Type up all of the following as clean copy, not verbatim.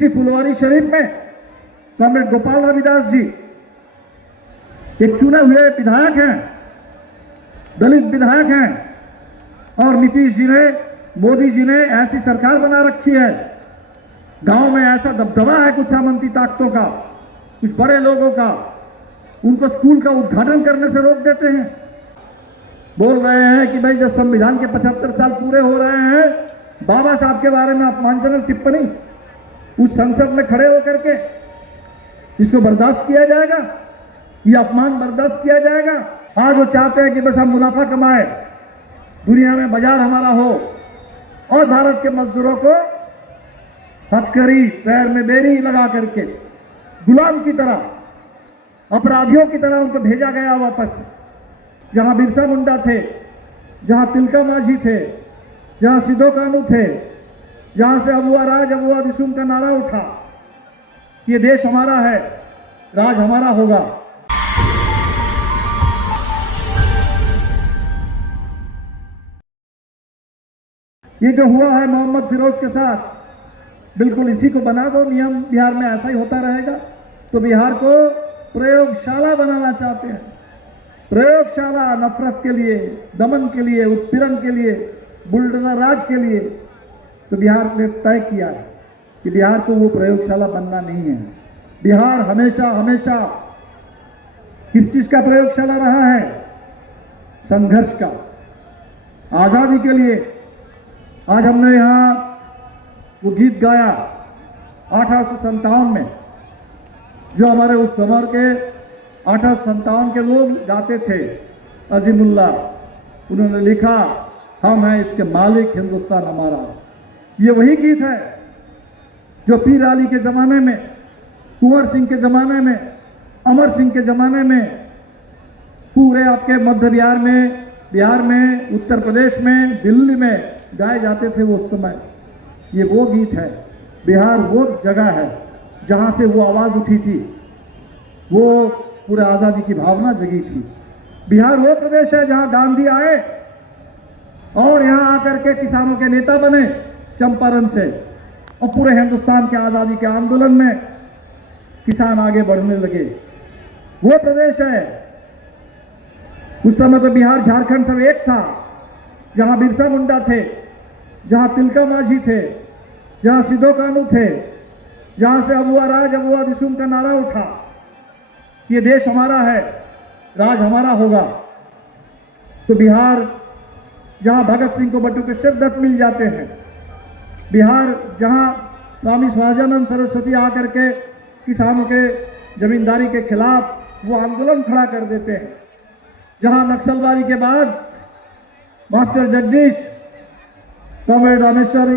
इसी फुलवारी शरीफ में कॉमरेड गोपाल रविदास जी एक चुने हुए विधायक हैं, दलित विधायक हैं, और नीतीश जी ने, मोदी जी ने ऐसी सरकार बना रखी है, गांव में ऐसा दबदबा है कुछ सामंती ताकतों का, कुछ बड़े लोगों का, उनको स्कूल का उद्घाटन करने से रोक देते हैं। बोल रहे हैं कि भाई जब संविधान के 75 साल पूरे हो रहे हैं, बाबा साहब के बारे में अपमानजनक टिप्पणी उस संसद में खड़े होकर के, इसको बर्दाश्त किया जाएगा? ये अपमान बर्दाश्त किया जाएगा? आज वो चाहते हैं कि बस हम मुनाफा कमाए, दुनिया में बाजार हमारा हो, और भारत के मजदूरों को हथकड़ी, पैर में बेड़ी लगा करके गुलाम की तरह, अपराधियों की तरह उनको भेजा गया वापस। जहां बिरसा मुंडा थे, जहां तिलका मांझी थे, जहां सिद्धो कानू थे, जहां से अबुआ राज अबुआ दिसुम का नारा उठा, ये देश हमारा है, राज हमारा होगा। ये जो हुआ है मोहम्मद फिरोज के साथ, बिल्कुल इसी को बना दो नियम, बिहार में ऐसा ही होता रहेगा। तो बिहार को प्रयोगशाला बनाना चाहते हैं, प्रयोगशाला, नफरत के लिए, दमन के लिए, उत्पीड़न के लिए, बुलडोजर राज के लिए। तो बिहार ने तय किया है कि बिहार को वो प्रयोगशाला बनना नहीं है। बिहार हमेशा हमेशा किस चीज का प्रयोगशाला रहा है? संघर्ष का, आजादी के लिए। आज हमने यहां वो गीत गाया 1857 में, जो हमारे उस दौर के 1857 के लोग गाते थे, अजीमुल्ला, उन्होंने लिखा, हम हैं इसके मालिक, हिंदुस्तान हमारा। ये वही गीत है जो पीर अली के जमाने में, कुंवर सिंह के जमाने में, अमर सिंह के जमाने में, पूरे आपके मध्य बिहार में, उत्तर प्रदेश में, दिल्ली में गाए जाते थे वो उस समय। ये वो गीत है। बिहार वो जगह है जहां से वो आवाज उठी थी, वो पूरे आजादी की भावना जगी थी। बिहार वो प्रदेश है जहां गांधी आए और यहां आकर के किसानों के नेता बने चंपारण से, और पूरे हिंदुस्तान के आजादी के आंदोलन में किसान आगे बढ़ने लगे। वो प्रदेश है। उस समय तो बिहार झारखंड सब एक था, जहां बिरसा मुंडा थे, जहां तिलका मांझी थे, जहां सिद्धो कानू थे, जहां से अबुआ राज अबुआ दिसुम का नारा उठा, ये देश हमारा है, राज हमारा होगा। तो बिहार जहां भगत सिंह को बटू के शब्द मिल जाते हैं, बिहार जहां स्वामी स्वाजानंद सरस्वती आकर के किसानों के जमींदारी के खिलाफ वो आंदोलन खड़ा कर देते हैं, जहां नक्सलवादी के बाद master Jagdish, comrade Rameshwar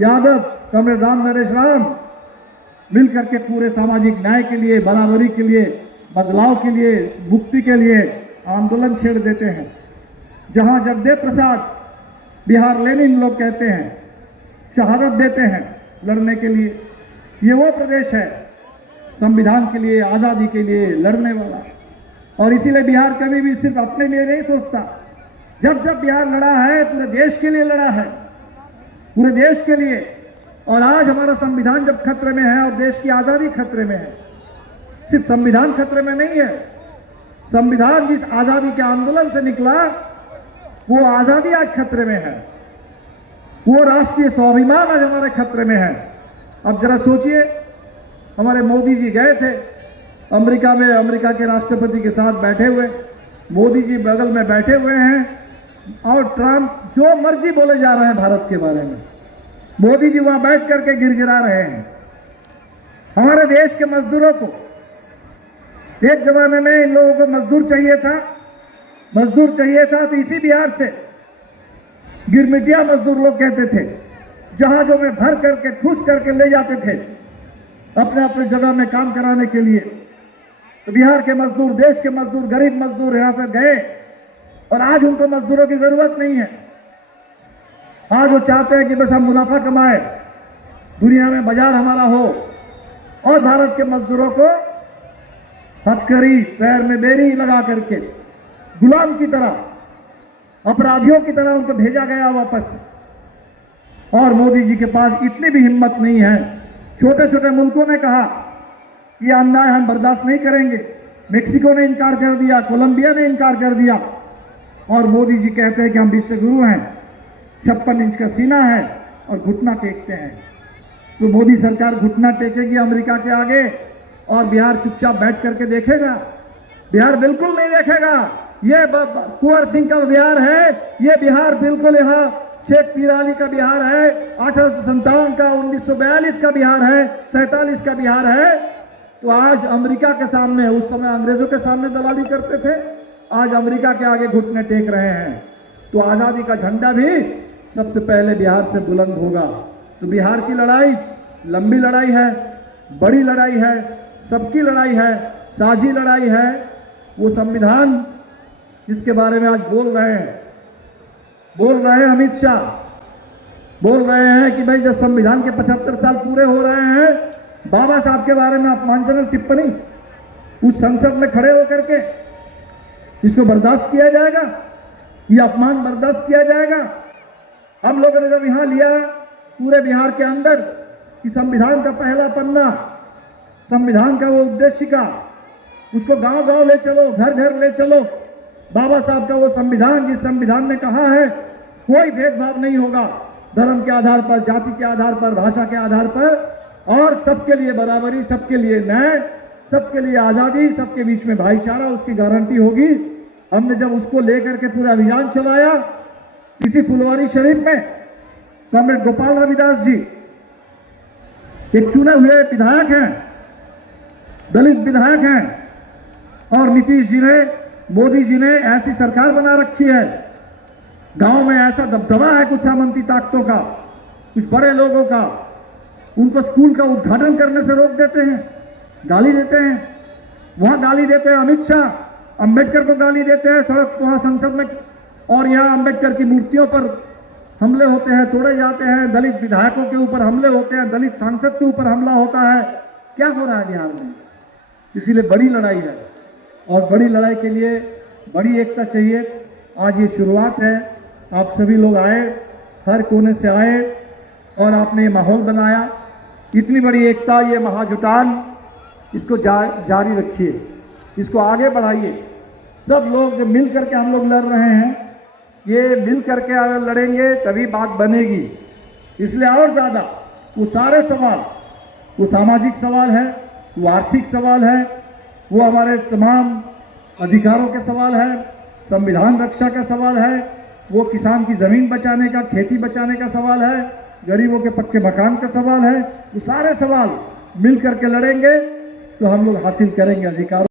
Yadav, comrade Ram Naresh Ram मिलकर के पूरे सामाजिक न्याय के लिए, बराबरी के लिए, बदलाव के लिए, मुक्ति के लिए आंदोलन छेड़ देते हैं। जहां जगदेव प्रसाद, बिहार लेनिन लोग कहते हैं, शहादत देते हैं लड़ने के लिए। ये वो प्रदेश है संविधान के लिए, आजादी के लिए लड़ने वाला। और इसीलिए बिहार कभी भी सिर्फ अपने लिए नहीं सोचता। जब जब बिहार लड़ा है, पूरे देश के लिए लड़ा है, पूरे देश के लिए। और आज हमारा संविधान जब खतरे में है और देश की आजादी खतरे में है, सिर्फ संविधान खतरे में नहीं है, संविधान जिस आजादी के आंदोलन से निकला, वो आजादी आज खतरे में है, वो राष्ट्रीय स्वाभिमान आज हमारे खतरे में है। अब जरा सोचिए, हमारे मोदी जी गए थे अमेरिका में, अमेरिका के राष्ट्रपति के साथ बैठे हुए, मोदी जी बगल में बैठे हुए हैं, और ट्रंप जो मर्जी बोले जा रहे हैं भारत के बारे में, मोदी जी वहां बैठ करके गिड़गिड़ा रहे हैं। हमारे देश के मजदूरों को, एक जमाने में इन लोगों को मजदूर चाहिए था तो इसी बिहार से गिरमिटिया मजदूर लोग कहते थे, जहाजों में भर करके ठूस करके ले जाते थे अपने अपने जगह में काम कराने के लिए। तो बिहार के मजदूर, देश के मजदूर, गरीब मजदूर यहां से गए, और आज उनको मजदूरों की जरूरत नहीं है। आज वो चाहते हैं कि बस हम मुनाफा कमाए, दुनिया में बाजार हमारा हो, और भारत के मजदूरों को हथकड़ी, पैर में बेड़ी लगा करके गुलाम की तरह, अपराधियों की तरह उनको भेजा गया वापस। और मोदी जी के पास इतनी भी हिम्मत नहीं है छोटे छोटे मुल्कों ने कहा ये अन्याय हम बर्दाश्त नहीं करेंगे। मेक्सिको ने इनकार कर दिया, कोलंबिया ने इनकार कर दिया, और मोदी जी कहते हैं कि हम विश्व गुरु हैं, 56 इंच का सीना है और घुटना टेकते हैं। तो मोदी सरकार घुटना टेकेगी अमेरिका के आगे और बिहार चुपचाप बैठ करके देखेगा? बिहार बिल्कुल नहीं देखेगा। ये कुंवर सिंह का बिहार है, ये बिहार बिल्कुल यहाँ शेख पीराली का बिहार है, 1857 का, 1942 का बिहार है, 47 का बिहार है। तो आज अमेरिका के सामने, उस समय अंग्रेजों के सामने दलाली करते थे, आज अमेरिका के आगे घुटने टेक रहे हैं। तो आजादी का झंडा भी सबसे पहले बिहार से बुलंद होगा। तो बिहार की लड़ाई लंबी लड़ाई है, बड़ी लड़ाई है, सबकी लड़ाई है, साझी लड़ाई है। वो संविधान जिसके बारे में आज बोल रहे हैं अमित शाह, बोल रहे हैं कि भाई जब संविधान के 75 साल पूरे हो रहे हैं, बाबा साहब के बारे में अपमानजनक टिप्पणी उस संसद में खड़े होकर के, इसको बर्दाश्त किया जाएगा? ये अपमान बर्दाश्त किया जाएगा? हम लोगों ने जब यहां लिया पूरे बिहार के अंदर कि संविधान का पहला पन्ना, संविधान का वो उद्देशिका, उसको गांव गांव ले चलो, घर घर ले चलो। बाबा साहब का वो संविधान, जिस संविधान ने कहा है कोई भेदभाव नहीं होगा, धर्म के आधार पर, जाति के आधार पर, भाषा के आधार पर, और सबके लिए बराबरी, सबके लिए न्याय, सबके लिए आजादी, सबके बीच में भाईचारा, उसकी गारंटी होगी। हमने जब उसको लेकर के पूरा अभियान चलाया, इसी फुलवारी शरीफ में कॉमरेड गोपाल रविदास जी एक चुने हुए विधायक हैं, दलित विधायक हैं, और नीतीश जी ने, मोदी जी ने ऐसी सरकार बना रखी है, गांव में ऐसा दबदबा है कुछ सामंती ताकतों का, कुछ बड़े लोगों का, उनको स्कूल का उद्घाटन करने से रोक देते हैं, गाली देते हैं। वहां गाली देते हैं अमित शाह, अंबेडकर को गाली देते हैं सड़क, वहां संसद में, और यहां अंबेडकर की मूर्तियों पर हमले होते हैं, तोड़े जाते हैं, दलित विधायकों के ऊपर हमले होते हैं, दलित सांसद के ऊपर हमला होता है। क्या हो रहा है बिहार में? इसीलिए बड़ी लड़ाई है, और बड़ी लड़ाई के लिए बड़ी एकता चाहिए। आज ये शुरुआत है, आप सभी लोग आए, हर कोने से आए, और आपने ये माहौल बनाया। इतनी बड़ी एकता, ये महाजुटान, इसको जारी रखिए, इसको आगे बढ़ाइए। सब लोग जो मिल करके हम लोग लड़ रहे हैं, ये मिल करके अगर लड़ेंगे तभी बात बनेगी। इसलिए और ज़्यादा वो सारे सवाल, वो सामाजिक सवाल है, वो आर्थिक सवाल है, वो हमारे तमाम अधिकारों के सवाल है, संविधान रक्षा का सवाल है, वो किसान की ज़मीन बचाने का, खेती बचाने का सवाल है, गरीबों के पक्के मकान का सवाल है। वो सारे सवाल मिल करके लड़ेंगे तो हम लोग हासिल करेंगे अधिकारों।